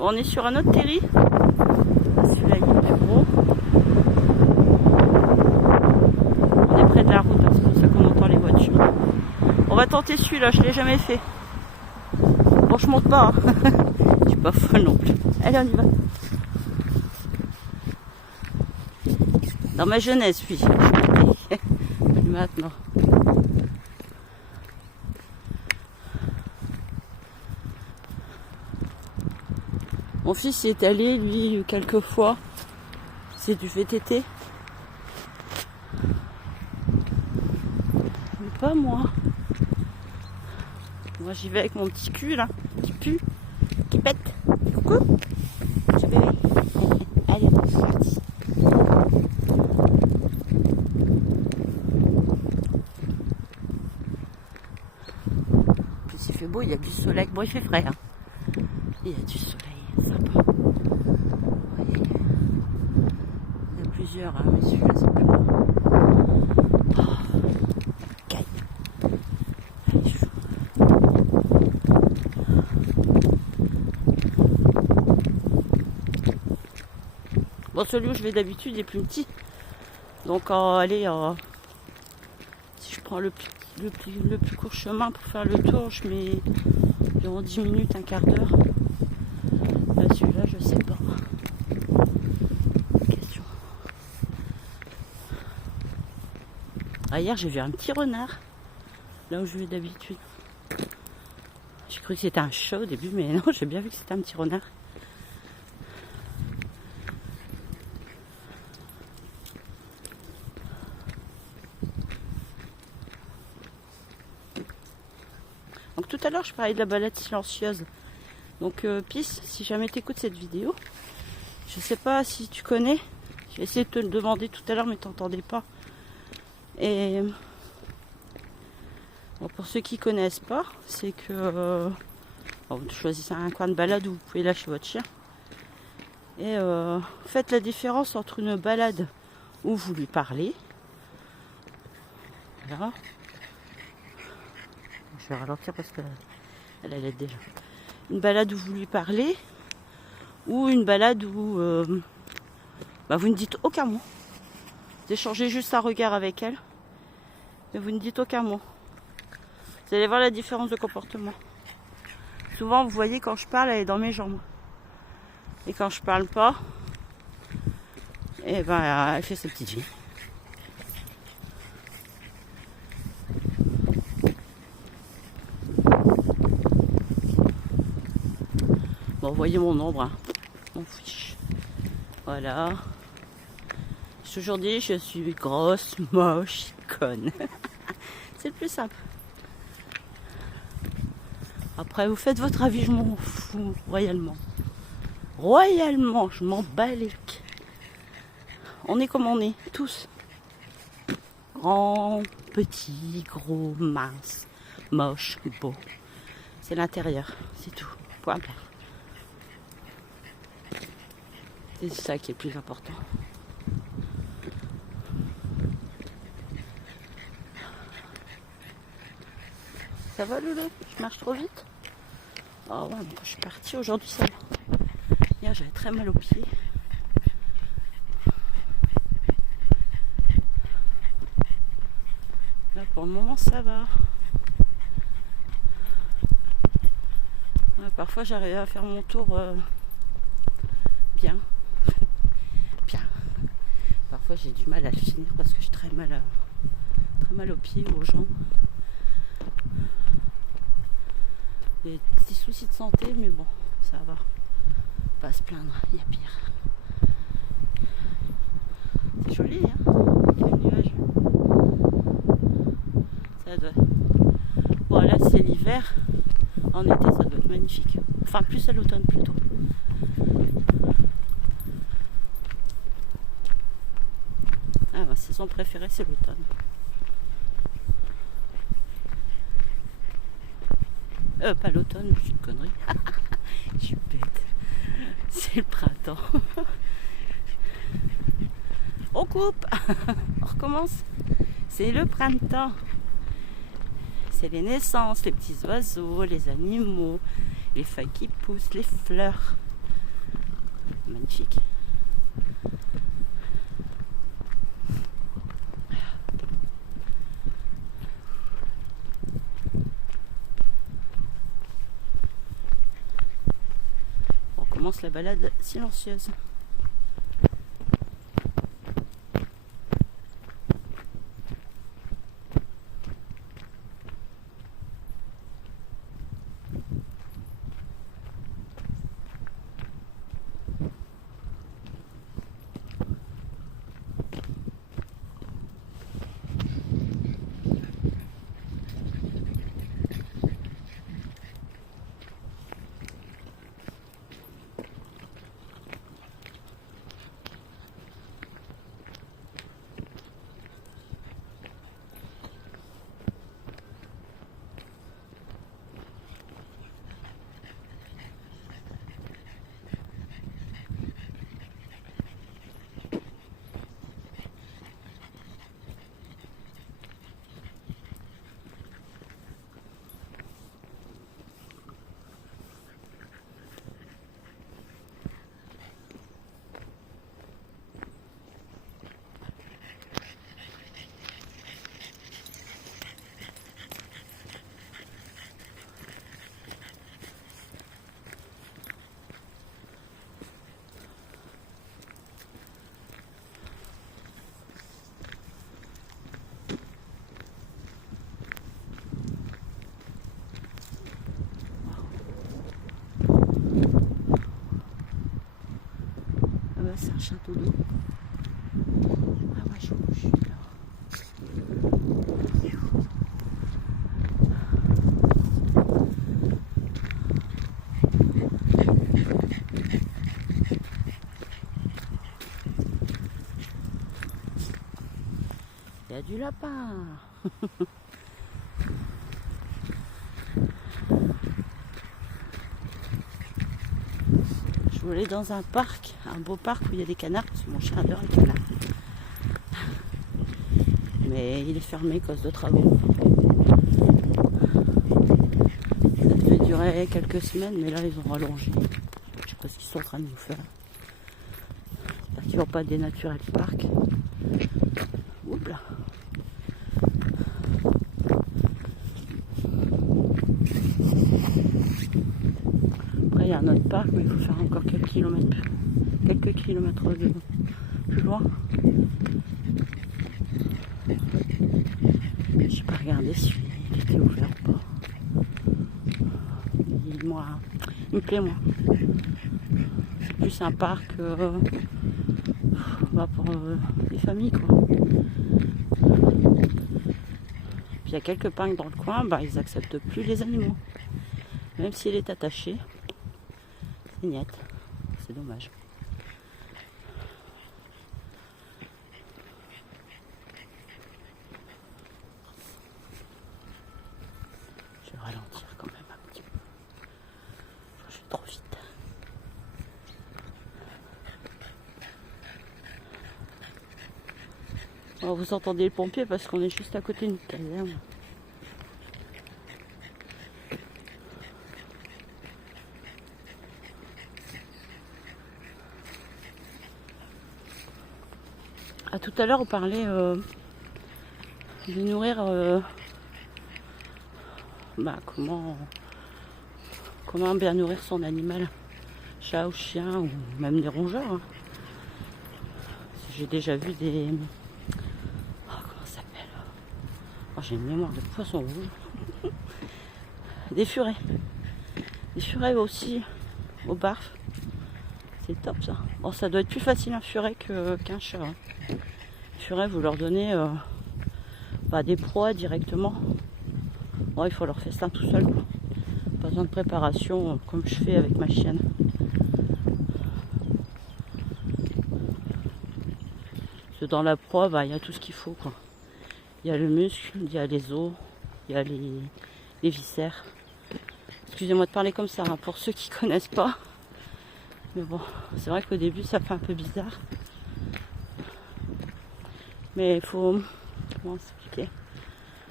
Bon, on est sur un autre terri. Celui-là il est plus gros. On est près de la route, hein, c'est pour ça qu'on entend les voitures. On va tenter celui-là, je l'ai jamais fait. Bon, je monte pas. Hein. Je suis pas folle non plus. Allez, on y va. Dans ma jeunesse, oui. Maintenant. Mon fils y est allé, lui, quelques fois. C'est du VTT. Mais pas moi. Moi, j'y vais avec mon petit cul, là, qui pue, qui pète. Coucou. Je bébé. Allez, c'est parti. Plus il fait beau, il y a du soleil. Bon, il fait frais. Hein. Il y a du soleil, sympa. Il y a plusieurs, hein, mais celui-là, c'est plus grand. Oh, caille. Allez, chou. Bon, celui où je vais d'habitude est plus petit. Donc, allez, si je prends le plus court chemin pour faire le tour, je mets environ 10 minutes, un quart d'heure. Là, celui-là, je sais pas. Question. Ah, hier, j'ai vu un petit renard. Là où je vais d'habitude. J'ai cru que c'était un chat au début, mais non, j'ai bien vu que c'était un petit renard. Donc tout à l'heure, je parlais de la balade silencieuse. Donc Pisse, si jamais tu écoutes cette vidéo, je sais pas si tu connais. J'ai essayé de te le demander tout à l'heure, mais tu n'entendais pas. Et bon, pour ceux qui connaissent pas, c'est que vous choisissez un coin de balade où vous pouvez lâcher votre chien. Et faites la différence entre une balade où vous lui parlez. Voilà. Je vais ralentir parce qu'elle allait déjà. Une balade où vous lui parlez ou une balade où vous ne dites aucun mot. Vous échangez juste un regard avec elle, mais vous ne dites aucun mot. Vous allez voir la différence de comportement. Souvent, vous voyez, quand je parle, elle est dans mes jambes. Et quand je parle pas, et elle fait sa petite vie. Bon, vous voyez mon ombre, hein. On fiche. Voilà. Aujourd'hui, je suis grosse, moche, conne. C'est le plus simple. Après, vous faites votre avis, je m'en fous, royalement. Royalement, je m'en bats les. On est comme on est, tous. Grand, petit, gros, mince, moche, beau. C'est l'intérieur, c'est tout. Point barre. C'est ça qui est le plus important. Ça va, Loulou? Je marche trop vite? Oh ouais, quand je suis partie aujourd'hui, ça va. Hier, j'avais très mal aux pieds. Là, pour le moment, ça va. Ouais, parfois, j'arrive à faire mon tour bien. Bien. Parfois, j'ai du mal à le finir parce que j'ai très mal aux pieds, aux jambes. Des petits soucis de santé, mais bon, ça va. Pas se plaindre, il y a pire. C'est joli, hein, avec les nuages. Ça doit. Bon, là, c'est l'hiver. En été, ça doit être magnifique. Enfin, plus à l'automne, plutôt. Ah, ma saison préférée, c'est l'automne. Pas l'automne, c'est une connerie. Je suis bête. C'est le printemps. On coupe. On recommence. C'est le printemps. C'est les naissances, les petits oiseaux, les animaux, les feuilles qui poussent, les fleurs. Magnifique. On commence la balade silencieuse. C'est un château d'eau. Ah ouais, je suis là. Il y a du lapin. Je voulais dans un parc, un beau parc où il y a des canards, parce que mon chien adore les canards. Mais il est fermé à cause de travaux. Ça devait durer quelques semaines, mais là ils ont rallongé. Je sais pas ce qu'ils sont en train de nous faire. J'espère qu'ils vont pas dénaturer le parc. Oups là. Après il y a un autre parc, mais il faut faire encore quelques kilomètres plus loin. J'ai pas regardé si il était ouvert ou pas. Il me plaît moins. C'est plus un parc pour les familles quoi. Puis il y a quelques parcs dans le coin, ils acceptent plus les animaux. Même s'il est attaché, c'est niet. C'est dommage. Je vais ralentir quand même un petit peu. Je vais trop vite. Oh, vous entendez les pompiers parce qu'on est juste à côté d'une caserne. À tout à l'heure, on parlait de nourrir. Comment bien nourrir son animal, chat ou chien, ou même des rongeurs. Hein. J'ai déjà vu des. Comment ça s'appelle? J'ai une mémoire de poisson rouge. Des furets. Des furets aussi au barf. C'est top ça. Bon, ça doit être plus facile un furet qu'un chat. Hein. Les furets, vous leur donnez des proies directement. Bon, il faut leur faire ça tout seul. Quoi. Pas besoin de préparation comme je fais avec ma chienne. Parce que dans la proie, il y a tout ce qu'il faut. Quoi. Il y a le muscle, il y a les os, il y a les viscères. Excusez-moi de parler comme ça, hein, pour ceux qui connaissent pas. Mais bon, c'est vrai qu'au début, ça fait un peu bizarre. Mais il faut... Comment expliquer?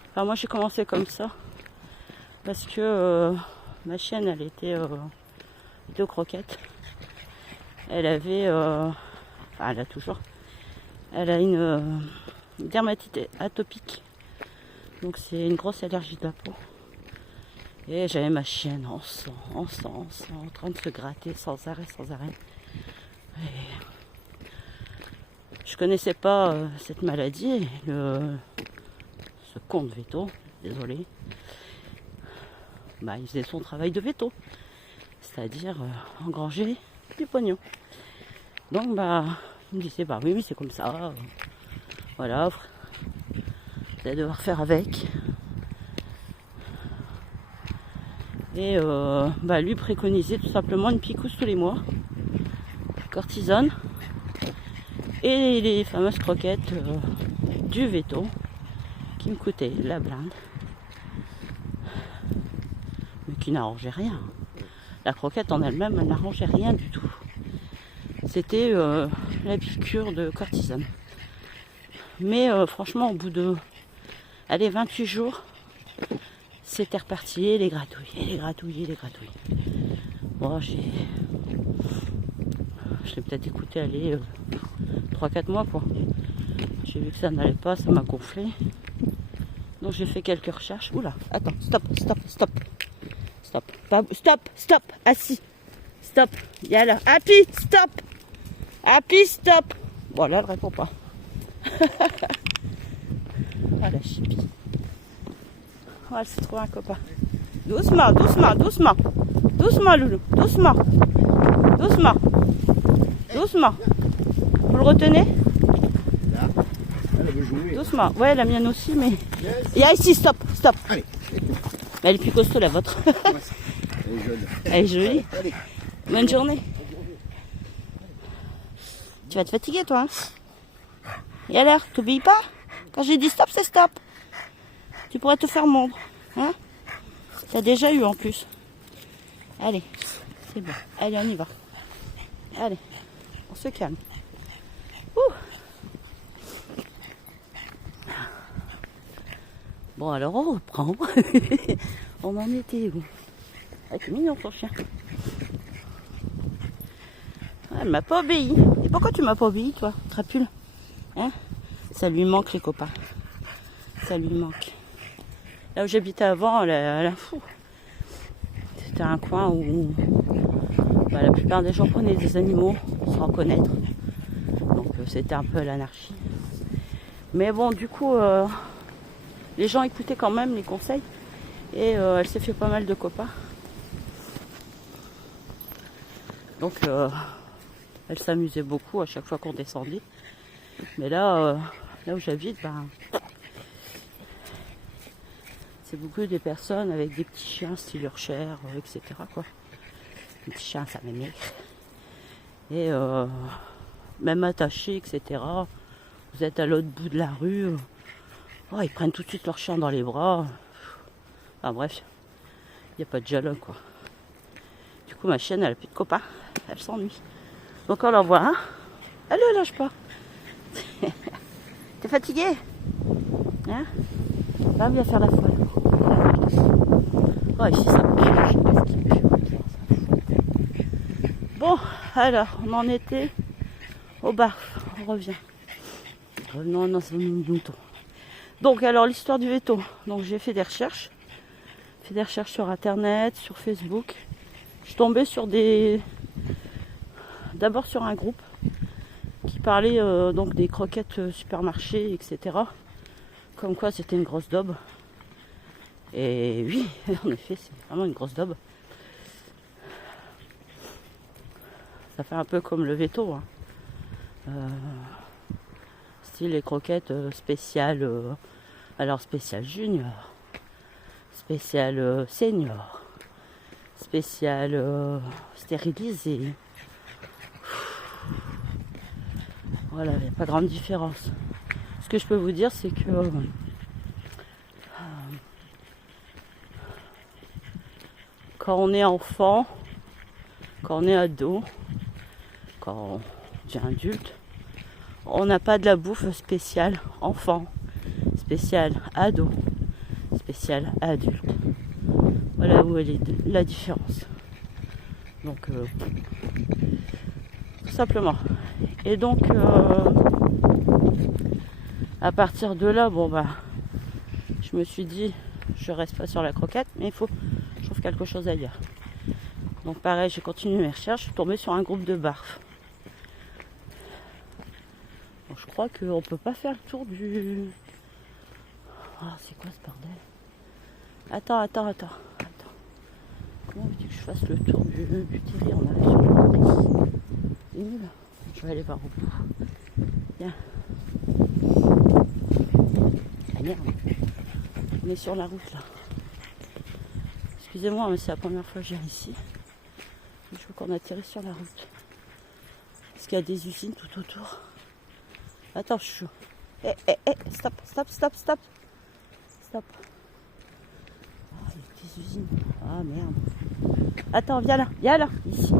Enfin, moi, j'ai commencé comme ça. Parce que ma chienne, elle était aux croquettes. elle avait, enfin elle a toujours, elle a une dermatite atopique. Donc c'est une grosse allergie de la peau. Et j'avais ma chienne en sang, en train de se gratter sans arrêt. Et je connaissais pas cette maladie, ce con de veto, désolé. Bah, il faisait son travail de veto, c'est-à-dire engranger du pognon. Donc bah, il me disait bah oui c'est comme ça, voilà, vous allez devoir faire avec. Et bah, lui préconisait tout simplement une picouse tous les mois, cortisone, et les fameuses croquettes du veto qui me coûtaient la blinde, mais qui n'arrangeait rien. La croquette en elle-même, elle n'arrangeait rien du tout. C'était la piqûre de cortisone. Mais franchement, au bout de 28 jours, c'était reparti, les gratouilles. Bon, je l'ai peut-être écouté aller 3-4 mois quoi. J'ai vu que ça n'allait pas, ça m'a gonflé. Donc j'ai fait quelques recherches. Oula, attends, stop, assis. Stop, il y a là. Happy, stop. Bon là, elle répond pas. Ah la chipie. Oh, elle s'est trouvé un copain. Doucement, loulou, doucement. Vous le retenez? Doucement. Ouais, la mienne aussi, mais... Il y a ici, stop. Allez. Elle est plus costaud, la vôtre. Elle est jolie. Allez. Bonne journée. Tu vas te fatiguer, toi, hein? Et alors, t'oublies pas? Quand j'ai dit stop, c'est stop. Tu pourrais te faire mordre, hein? T'as déjà eu, en plus. Allez, c'est bon. Allez, on y va. Allez, on se calme. Ouh. Bon, alors on reprend. On en était où? Ah, c'est mignon ton chien. Ah, elle m'a pas obéi. Et pourquoi tu m'as pas obéi, toi, trapule? Hein? Ça lui manque, les copains. Ça lui manque. Là où j'habitais avant, la fou. C'était un coin où bah, la plupart des gens prenaient des animaux sans connaître. Donc c'était un peu l'anarchie. Mais bon, du coup, les gens écoutaient quand même les conseils. Et elle s'est fait pas mal de copains. Donc elle s'amusait beaucoup à chaque fois qu'on descendait. Mais là où j'habite, ben, c'est beaucoup des personnes avec des petits chiens style Yorkshire, etc. Quoi. Les petits chiens, ça m'énerve. Et même attachés, etc. Vous êtes à l'autre bout de la rue. Oh, ils prennent tout de suite leur chien dans les bras. Enfin bref, il n'y a pas de dialogue quoi. Du coup, ma chienne, elle a plus de copains. Elle s'ennuie. Donc on l'envoie un. Elle ne lâche pas. T'es fatigué? Hein? Va bien faire la folle. Oh, ici ça pue. Bon, alors, on en était au bar. On revient. Revenons dans ce mouton. Donc, alors, l'histoire du veto. Donc, j'ai fait des recherches. Sur internet, sur Facebook. Je suis tombée sur d'abord sur un groupe qui parlait donc des croquettes supermarché, etc. Comme quoi c'était une grosse daube. Et oui, en effet, c'est vraiment une grosse daube. Ça fait un peu comme le veto. Hein. Style les croquettes spéciales. Alors spécial junior, spécial senior, spécial stérilisé. Voilà, il n'y a pas grande différence. Ce que je peux vous dire, c'est que quand on est enfant, quand on est ado, quand on devient adulte, on n'a pas de la bouffe spéciale enfant, spéciale ado, spéciale adulte. Voilà où elle est la différence. Donc tout simplement. Et donc, à partir de là, bon bah, je me suis dit, je reste pas sur la croquette, mais il faut que je trouve quelque chose ailleurs. Donc pareil, j'ai continué mes recherches, je suis tombée sur un groupe de barf. Bon, je crois qu'on peut pas faire le tour du... Ah, c'est quoi ce bordel? Attends. Comment veux-tu que je fasse le tour du terri? On arrive sur le bout. C'est nul. Je vais aller voir au bout. Viens. Ah merde. On est sur la route là. Excusez-moi, mais c'est la première fois que je viens ici. Je veux qu'on atterrisse sur la route. Parce qu'il y a des usines tout autour. Attends, je suis... Stop. Ah, les petites usines. Ah merde. Attends, viens là, ici.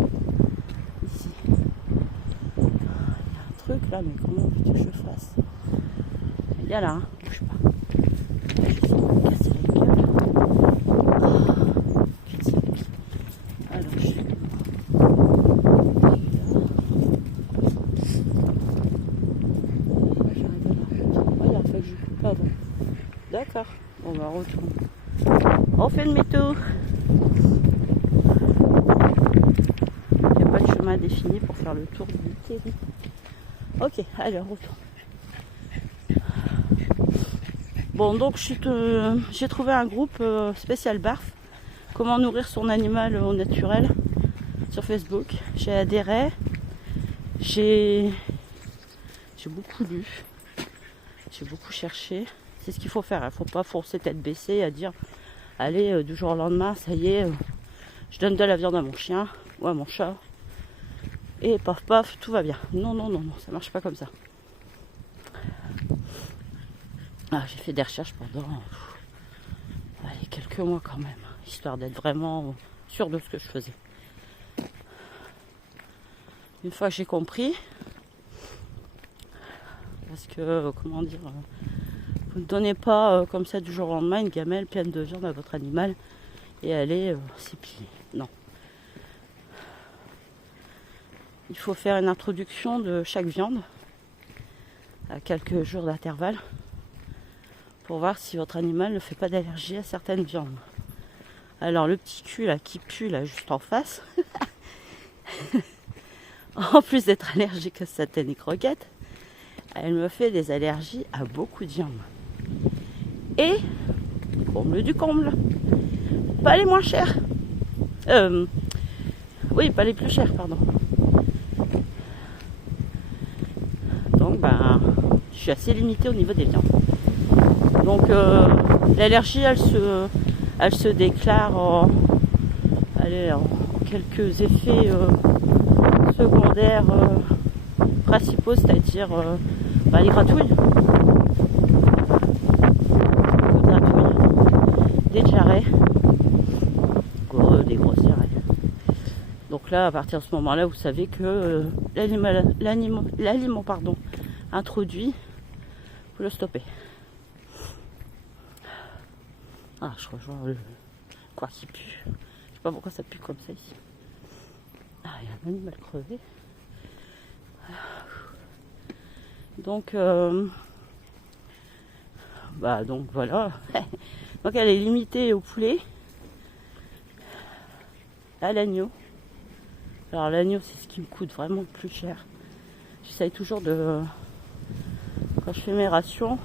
Il y a un truc là, mais comment veux-tu que je fasse? Viens là, hein. Bouge pas. Là, je vais essayer de me casser la gueule. Alors, je suis... J'arrive à la route. Oh, il a fait que je coupe pas avant. D'accord. On va retourner. On fait demi-tour. Il n'y a pas de chemin défini pour faire le tour du terri. Ok, allez, on retourne. Bon, donc j'ai trouvé un groupe spécial barf. Comment nourrir son animal au naturel sur Facebook. J'ai adhéré. J'ai beaucoup lu. J'ai beaucoup cherché. C'est ce qu'il faut faire. Il ne faut pas forcer tête baissée à dire allez, du jour au lendemain, ça y est, je donne de la viande à mon chien ou à mon chat. Et paf, tout va bien. Non, ça marche pas comme ça. Ah, j'ai fait des recherches pendant quelques mois quand même, histoire d'être vraiment sûre de ce que je faisais. Une fois que j'ai compris, parce que, comment dire, vous ne donnez pas comme ça du jour au lendemain une gamelle pleine de viande à votre animal et aller s'épiler. Non. Il faut faire une introduction de chaque viande à quelques jours d'intervalle pour voir si votre animal ne fait pas d'allergie à certaines viandes. Alors le petit cul là qui pue là juste en face, en plus d'être allergique à certaines croquettes, elle me fait des allergies à beaucoup de viandes. Et, comble du comble, pas les moins chers. Oui, pas les plus chers, pardon. Donc, je suis assez limitée au niveau des viandes. Donc, l'allergie, elle se déclare en quelques effets secondaires principaux, c'est-à-dire les gratouilles. Des diarrhées, des grosses diarrhées. Donc là, à partir de ce moment-là, vous savez que l'aliment introduit, vous le stoppez. Ah, je rejoins le quoi qui pue. Je sais pas pourquoi ça pue comme ça ici. Ah, il y a un animal crevé. Donc, donc voilà. Donc elle est limitée au poulet, à l'agneau. Alors l'agneau, c'est ce qui me coûte vraiment le plus cher. J'essaye toujours de, quand je fais mes rations,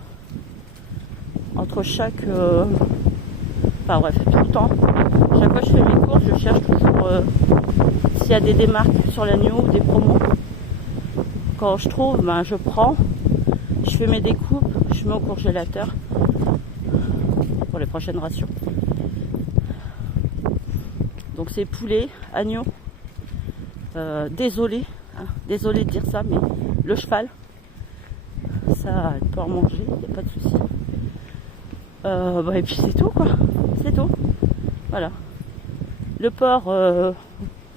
entre chaque, tout le temps, chaque fois que je fais mes courses, je cherche toujours s'il y a des démarques sur l'agneau ou des promos. Quand je trouve, je prends, je fais mes découpes, je mets au congélateur pour les prochaines rations. Donc c'est poulet, agneau, désolé de dire ça, mais le cheval, ça elle peut en manger, il n'y a pas de souci. Et puis c'est tout quoi, c'est tout. Voilà. Le porc,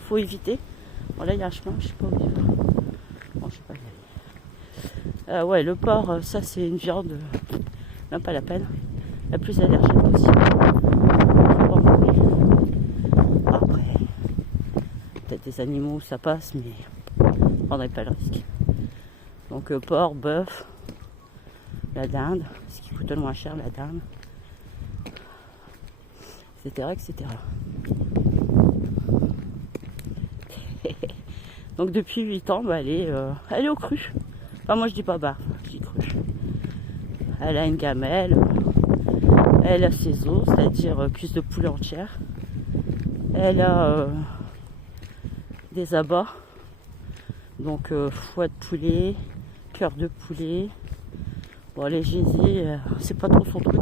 faut éviter. Bon là il y a un chemin, je sais pas où il va. Bon, je sais pas y aller. Le porc, ça c'est une viande, même pas la peine. La plus allergique aussi. Après, peut-être des animaux ça passe, mais prendrai pas le risque. Donc porc, bœuf, la dinde, ce qui coûte le moins cher, la dinde, etc. etc. Donc depuis 8 ans, elle est au cru. Enfin moi je dis pas bar, je dis cru. Elle a une gamelle, elle a ses os, c'est-à-dire cuisse de poulet entière. Elle a des abats, donc foie de poulet, cœur de poulet. Bon, les gésiers, c'est pas trop son truc.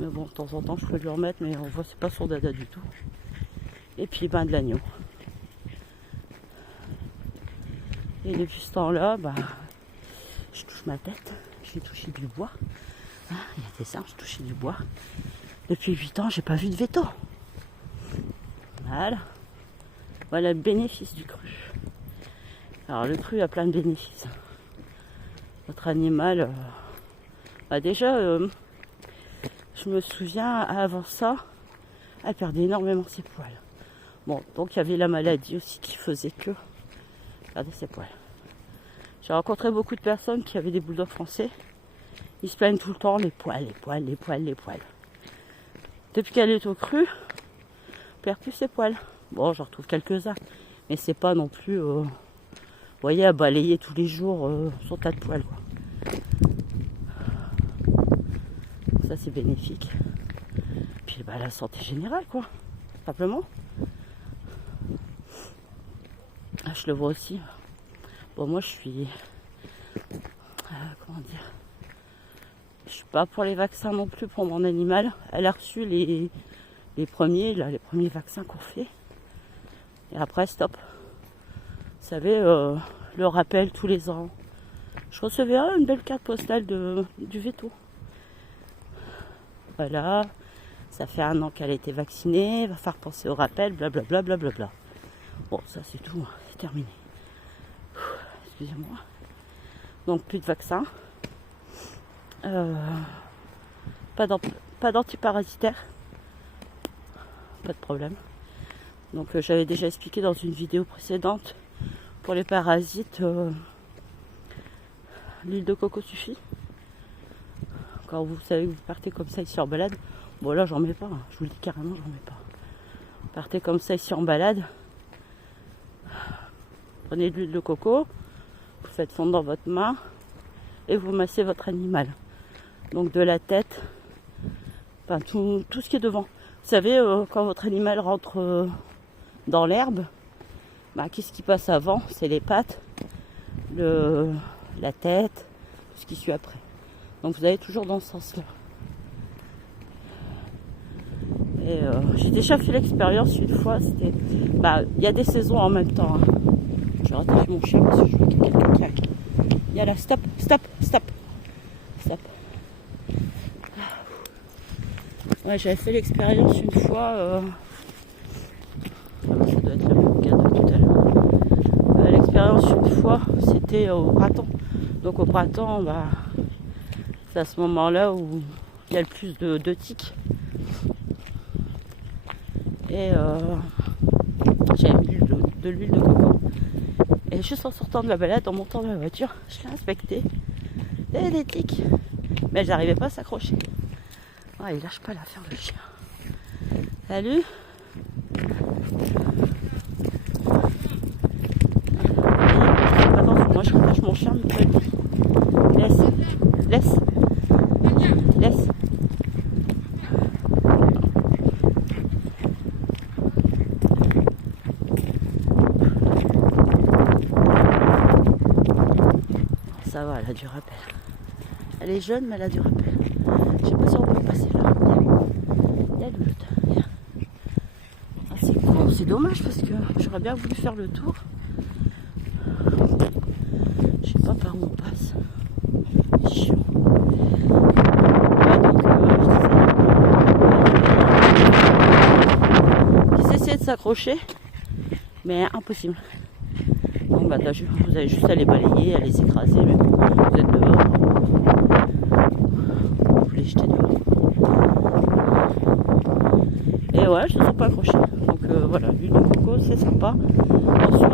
Mais bon, de temps en temps, je peux lui remettre, mais on voit c'est pas son dada du tout. Et puis, de l'agneau. Et depuis ce temps-là, je touche ma tête. J'ai touché du bois. Il y a des arbres, j'ai touché du bois. Depuis 8 ans, j'ai pas vu de veto. Voilà le bénéfice du cru. Alors le cru a plein de bénéfices. Notre animal, déjà, je me souviens avant ça, elle perdait énormément ses poils. Bon, donc il y avait la maladie aussi qui faisait que perdait ses poils. J'ai rencontré beaucoup de personnes qui avaient des bulldogs français. Ils se plaignent tout le temps, les poils, les poils, les poils, les poils. Depuis qu'elle est au cru, elle perd plus ses poils. Bon, j'en retrouve quelques-uns, mais c'est pas non plus, vous voyez, à balayer tous les jours son tas de poils, quoi. Ça, c'est bénéfique. Puis, la santé générale, quoi, simplement. Je le vois aussi. Bon, moi, je suis, comment dire, je suis pas pour les vaccins non plus pour mon animal. Elle a reçu les premiers vaccins qu'on fait. Et après, stop. Vous savez, le rappel tous les ans. Je recevais une belle carte postale du veto. Voilà. Ça fait 1 an qu'elle a été vaccinée. Va faire penser au rappel, blablabla, blablabla. Bon, ça c'est tout. C'est terminé. Excusez-moi. Donc, plus de vaccins. Pas d'antiparasitaire. Pas de problème. Donc j'avais déjà expliqué dans une vidéo précédente, pour les parasites, l'huile de coco suffit. Quand vous savez que vous partez comme ça ici en balade, bon là j'en mets pas, je vous le dis carrément, j'en mets pas. Vous partez comme ça ici en balade, prenez de l'huile de coco, vous faites fondre dans votre main et vous massez votre animal. Donc de la tête, tout ce qui est devant. Vous savez, quand votre animal rentre dans l'herbe, qu'est-ce qui passe avant? C'est les pattes, la tête, tout ce qui suit après. Donc vous allez toujours dans ce sens-là. Et j'ai déjà fait l'expérience une fois, c'était. Il y a des saisons en même temps. Je rattache mon chien parce que je vois qu'il y a quelqu'un qui arrive. Il y a là, stop. Ouais, j'avais fait l'expérience une fois. Ça doit être le même cas de tout à l'heure. L'expérience une fois, c'était au printemps. Donc au printemps, c'est à ce moment-là où il y a le plus de tiques. Et j'avais mis de l'huile de coco. Et juste en sortant de la balade, en montant de la voiture, je l'ai inspecté. Il y avait des tiques. Mais elles n'arrivaient pas à s'accrocher. Il lâche pas l'affaire, le chien. Salut. Attention, moi je rattache mon chien, mais laisse. Ça va, elle a du rappel. Elle est jeune, mais elle a du rappel. Je sais pas si on peut passer là. Il y a l'autre. C'est con, c'est dommage parce que j'aurais bien voulu faire le tour. Je sais pas par où on passe. C'est chiant. Ils essaient de s'accrocher, mais impossible. Donc vous allez juste à les balayer, à les écraser, mais vous êtes dehors. Vous les jetez dehors. Et ouais, je ne sont pas accrochés. Donc voilà, l'huile de coco, c'est sympa. Ensuite,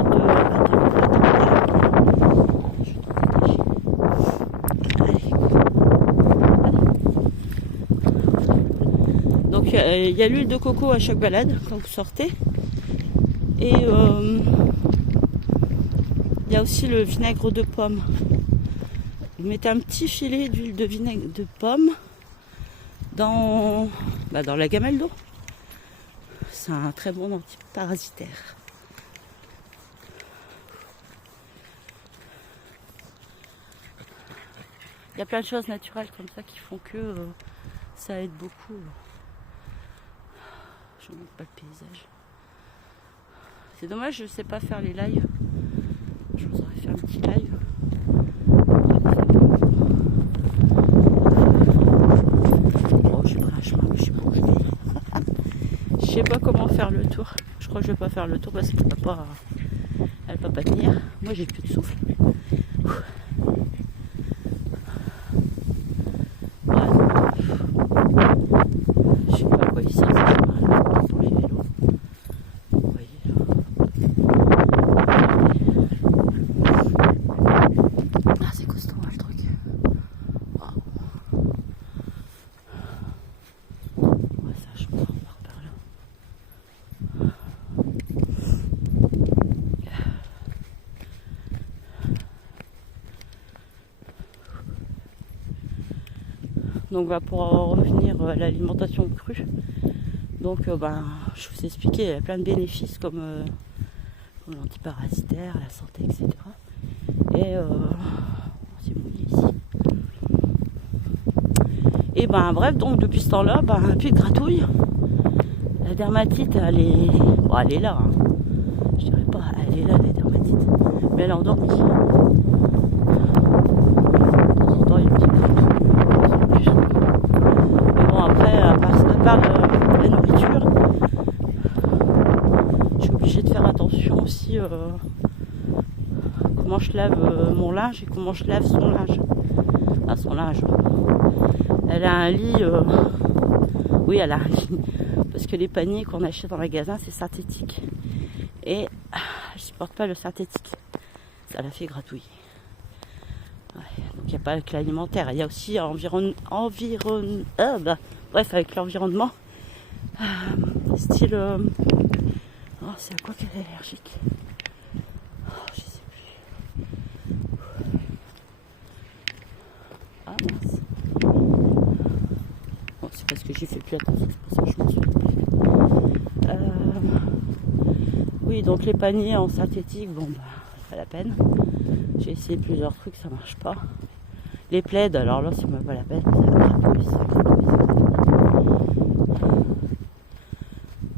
donc il y a l'huile de coco à chaque balade quand vous sortez. Et il y a aussi le vinaigre de pomme. Vous mettez un petit filet d'huile de vinaigre de pomme dans la gamelle d'eau. C'est un très bon antiparasitaire. Il y a plein de choses naturelles comme ça qui font que ça aide beaucoup. Je ne montre pas le paysage. C'est dommage, je ne sais pas faire les lives. Je vous aurais fait un petit live. Oh, je suis dans un chemin, mais je sais pas où je vais. Je sais pas comment faire le tour. Je crois que je vais pas faire le tour parce qu'elle va pas tenir. Moi, j'ai plus de souffle. Je sais pas à quoi il sert pour les vélos. Vous voyez. Ah, c'est costaud le truc. Wow. Ouais, ça, je me repars par là. Donc pour en revenir à l'alimentation crue, donc je vous ai expliqué, il y a plein de bénéfices comme l'antiparasitaire, la santé, etc. Et c'est mouillé ici. Et bref, donc depuis ce temps-là, plus de gratouille. La dermatite, elle est là. Hein. Je dirais pas, elle est là la dermatite. Mais elle est endormie. De temps en temps, il y a un petit peu. Mais bon, après, à part la nourriture, je suis obligée de faire attention aussi comment je lave mon linge et comment je lave son linge. Ah, son linge. Elle a un lit. Oui, elle a un lit. Parce que les paniers qu'on achète en magasin, c'est synthétique. Et je supporte pas le synthétique. Ça la fait gratouiller. Ouais, donc il n'y a pas que l'alimentaire. Il y a aussi bref, avec l'environnement. Style. Oh, c'est à quoi qu'elle est allergique? Oh, je sais plus. Ah mince. Bon, c'est parce que j'y fais plus attention, c'est pour ça que je m'en souviens plus. Oui, donc les paniers en synthétique, pas la peine. J'ai essayé plusieurs trucs, ça marche pas. Les plaids, alors là, c'est même pas la peine. Ça gratouille.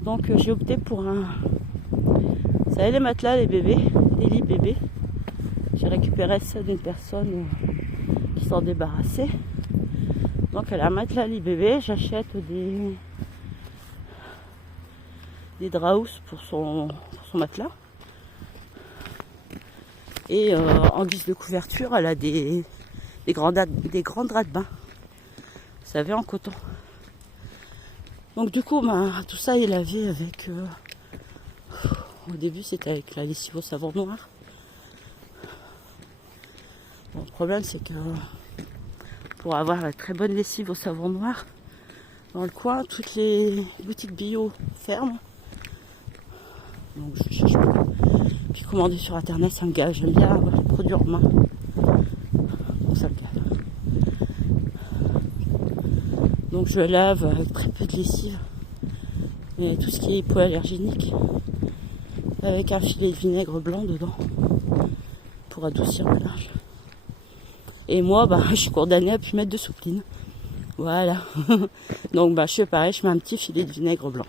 Donc j'ai opté pour un. Vous savez, les matelas, les bébés, les lits bébés. J'ai récupéré ça d'une personne qui s'en débarrassait. Donc elle a un matelas lit bébé. J'achète des draps pour son matelas. Et en guise de couverture, elle a des grands draps de bain. Vous savez, en coton. Donc du coup, tout ça est lavé avec... au début, c'était avec la lessive au savon noir. Bon, le problème, c'est que pour avoir la très bonne lessive au savon noir, dans le coin, toutes les boutiques bio ferment. Donc je cherche pas. Puis commander sur internet, ça me gave. J'aime bien avoir les produits en main. Donc ça me gave. Donc je lave avec très peu de lessive. Et tout ce qui est hypoallergénique. Avec un filet de vinaigre blanc dedans. Pour adoucir le linge. Et moi, je suis condamnée à plus mettre de soupline. Voilà. Donc je fais pareil, je mets un petit filet de vinaigre blanc.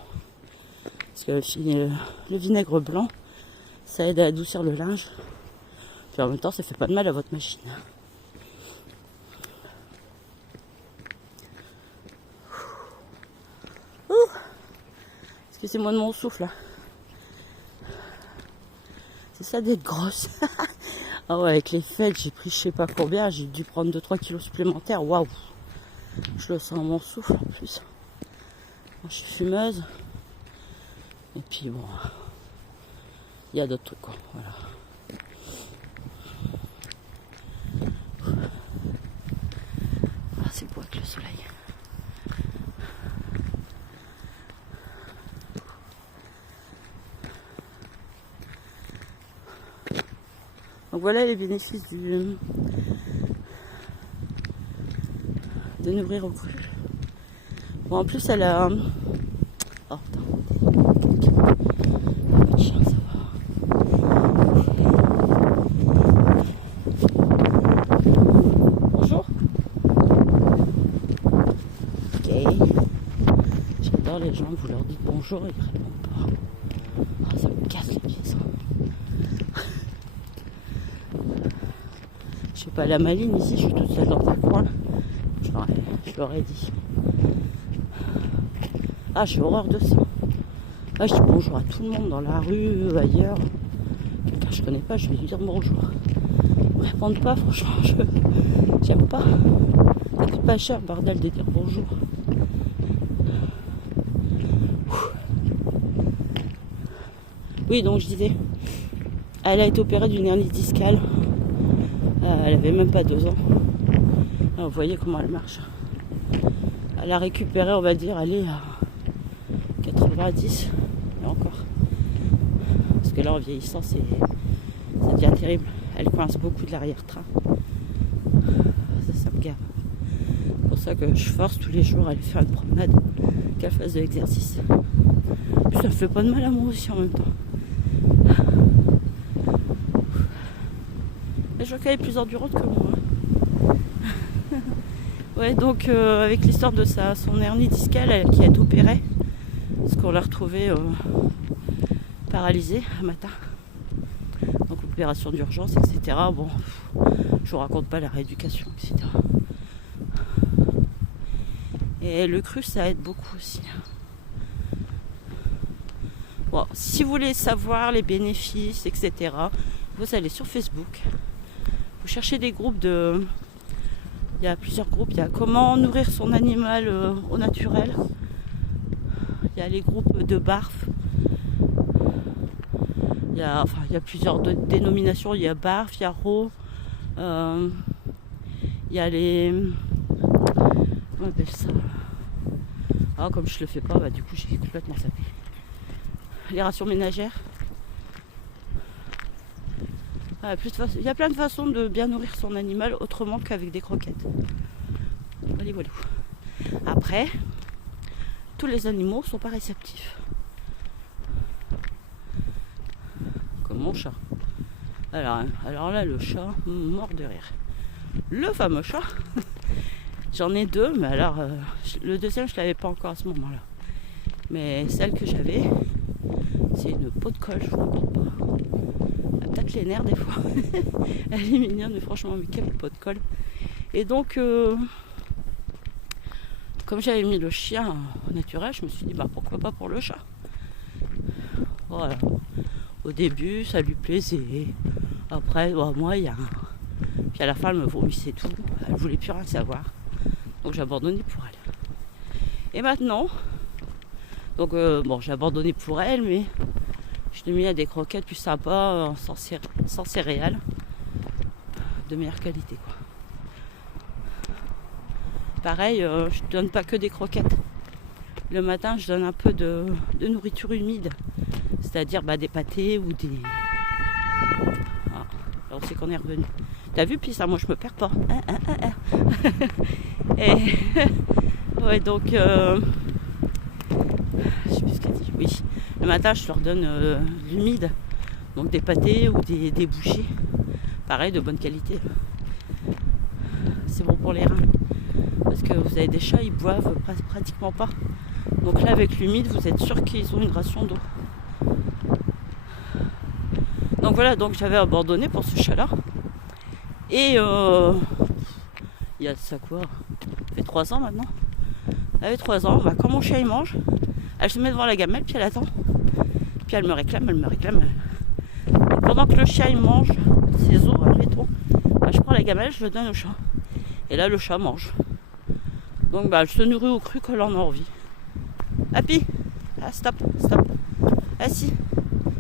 Parce que le vinaigre blanc, ça aide à adoucir le linge. Puis en même temps, ça fait pas de mal à votre machine. Excusez-moi de mon souffle là. C'est ça d'être grosse. Ah ouais, avec les fêtes, j'ai pris je sais pas combien. J'ai dû prendre 2-3 kilos supplémentaires. Waouh. Je le sens à mon souffle en plus. Moi, je suis fumeuse. Et puis bon, il y a d'autres trucs quoi, voilà. Ah, c'est beau avec le soleil. Donc voilà les bénéfices de nourrir au cru. Bon, en plus elle a... Oh putain, un peu de chien, ça va. Bonjour. Ok. J'adore les gens, vous leur dites bonjour et ils répondent pas. Oh, ça me casse les pieds ça. Je sais pas, la maline ici, je suis toute seule dans un coin. Je leur ai dit. Ah, j'ai horreur de ça. Ah, je dis bonjour à tout le monde dans la rue, ailleurs. Quelqu'un que je connais pas, je vais lui dire bonjour. Ils me répondent pas, franchement, j'aime pas. Ça coûte pas cher, bordel, de dire bonjour. Oui, donc je disais, elle a été opérée d'une hernie discale. Elle avait même pas 2 ans. Alors, vous voyez comment elle marche. Elle a récupéré, on va dire, elle est à 90, et encore. Parce que là, en vieillissant, ça devient terrible. Elle coince beaucoup de l'arrière-train. Ça me gave. C'est pour ça que je force tous les jours à aller faire une promenade, qu'elle fasse de l'exercice. Puis ça me fait pas de mal à moi aussi en même temps. Et je vois qu'elle est plus endurante que moi. Ouais, donc avec l'histoire de son hernie discale qui a été opérée, parce qu'on l'a retrouvée paralysée un matin. Donc opération d'urgence, etc. Bon, je vous raconte pas la rééducation, etc. Et le cru, ça aide beaucoup aussi. Bon, si vous voulez savoir les bénéfices, etc., vous allez sur Facebook. Vous cherchez des groupes de... Il y a plusieurs groupes. Il y a comment nourrir son animal au naturel. Il y a les groupes de BARF. Il y a plusieurs dénominations. Il y a BARF, il y a RO. Il y a les... Comment on appelle ça? Ah, comme je le fais pas, bah, du coup j'ai complètement zappé. Les rations ménagères. Ah, il y a plein de façons de bien nourrir son animal autrement qu'avec des croquettes. Voilà. Après, tous les animaux sont pas réceptifs. Comme mon chat. Alors là, le chat, mort de rire. Le fameux chat. J'en ai 2, mais alors, le deuxième, je ne l'avais pas encore à ce moment-là. Mais celle que j'avais, c'est une peau de colle, je vous raconte pas. Elle tâte les nerfs des fois. Elle est mignonne, mais franchement, mais quelle peau de colle. Et donc, comme j'avais mis le chien au naturel, je me suis dit, bah pourquoi pas pour le chat. Voilà. Au début, ça lui plaisait. Après, moyen. Puis à la fin, elle me vomissait tout. Elle voulait plus rien savoir. Donc j'ai abandonné pour elle. Et maintenant, donc j'ai abandonné pour elle, mais je lui ai mis à des croquettes plus sympas, sans céréales, de meilleure qualité, quoi. Pareil, je ne donne pas que des croquettes. Le matin, je donne un peu de nourriture humide, c'est-à-dire des pâtés ou des... Ah, là on sait qu'on est revenu. T'as vu, puis ça, moi je me perds pas. Et ouais, donc je sais plus ce qu'elle dit. Oui, le matin je leur donne de l'humide, donc des pâtés ou des bouchées, pareil, de bonne qualité. C'est bon pour les reins, parce que vous avez des chats, ils boivent pratiquement pas. Donc là, avec l'humide, vous êtes sûr qu'ils ont une ration d'eau. Donc voilà, donc j'avais abandonné pour ce chat-là. Et il y a ça quoi, ça fait 3 ans maintenant. Elle avait 3 ans, quand mon chien il mange, elle se met devant la gamelle, puis elle attend. Puis elle me réclame. Donc, pendant que le chien il mange ses os, admettons, je prends la gamelle, je le donne au chat. Et là le chat mange. Donc elle se nourrit au cru quand elle en a envie. Happy, stop. Assis.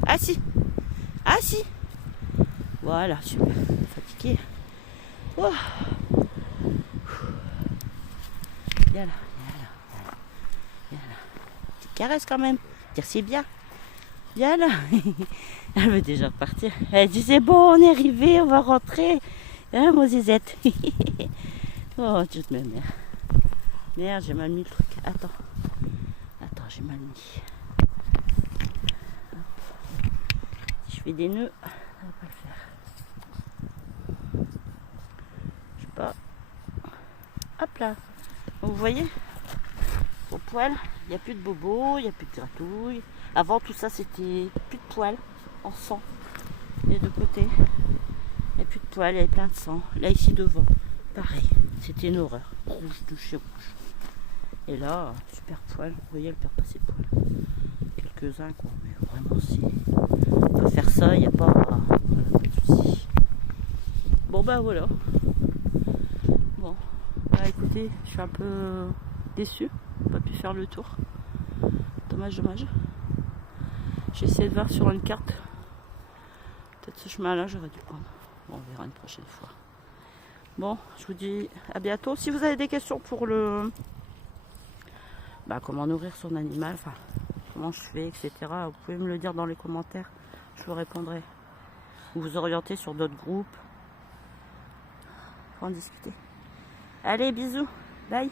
Assis. Assis. Voilà, je suis fatiguée. Oh. Viens là, viens là, viens là. Petite caresse quand même. Dire c'est bien. Viens là. Elle veut déjà partir. Elle dit c'est bon, on est arrivé, on va rentrer. Hein, mon zézette. Oh, toute ma mère. Merde, j'ai mal mis le truc. Attends. Attends, j'ai mal mis. Hop. Si je fais des nœuds, ça va pas le faire. Je sais pas. Hop là. Vous voyez, au poil, il n'y a plus de bobos, il n'y a plus de gratouilles. Avant, tout ça, c'était plus de poils en sang. Les deux côtés, il n'y a plus de poils, il y avait plein de sang. Là, ici devant, pareil, c'était une horreur. Rouge de chez rouge. Et là, super poil. Vous voyez, elle perd pas ses poils. Quelques-uns, quoi. Mais vraiment, si on peut faire ça, il n'y a pas, voilà, pas de souci. Bon, ben voilà. Bon, bah écoutez, je suis un peu déçue. On n'a pas pu faire le tour. Dommage, dommage. J'ai essayé de voir sur une carte. Peut-être ce chemin-là, j'aurais dû prendre. Bon, on verra une prochaine fois. Bon, je vous dis à bientôt. Si vous avez des questions pour le... comment nourrir son animal, enfin, comment je fais, etc. Vous pouvez me le dire dans les commentaires. Je vous répondrai. Ou vous orienter sur d'autres groupes. Pour en discuter. Allez, bisous. Bye.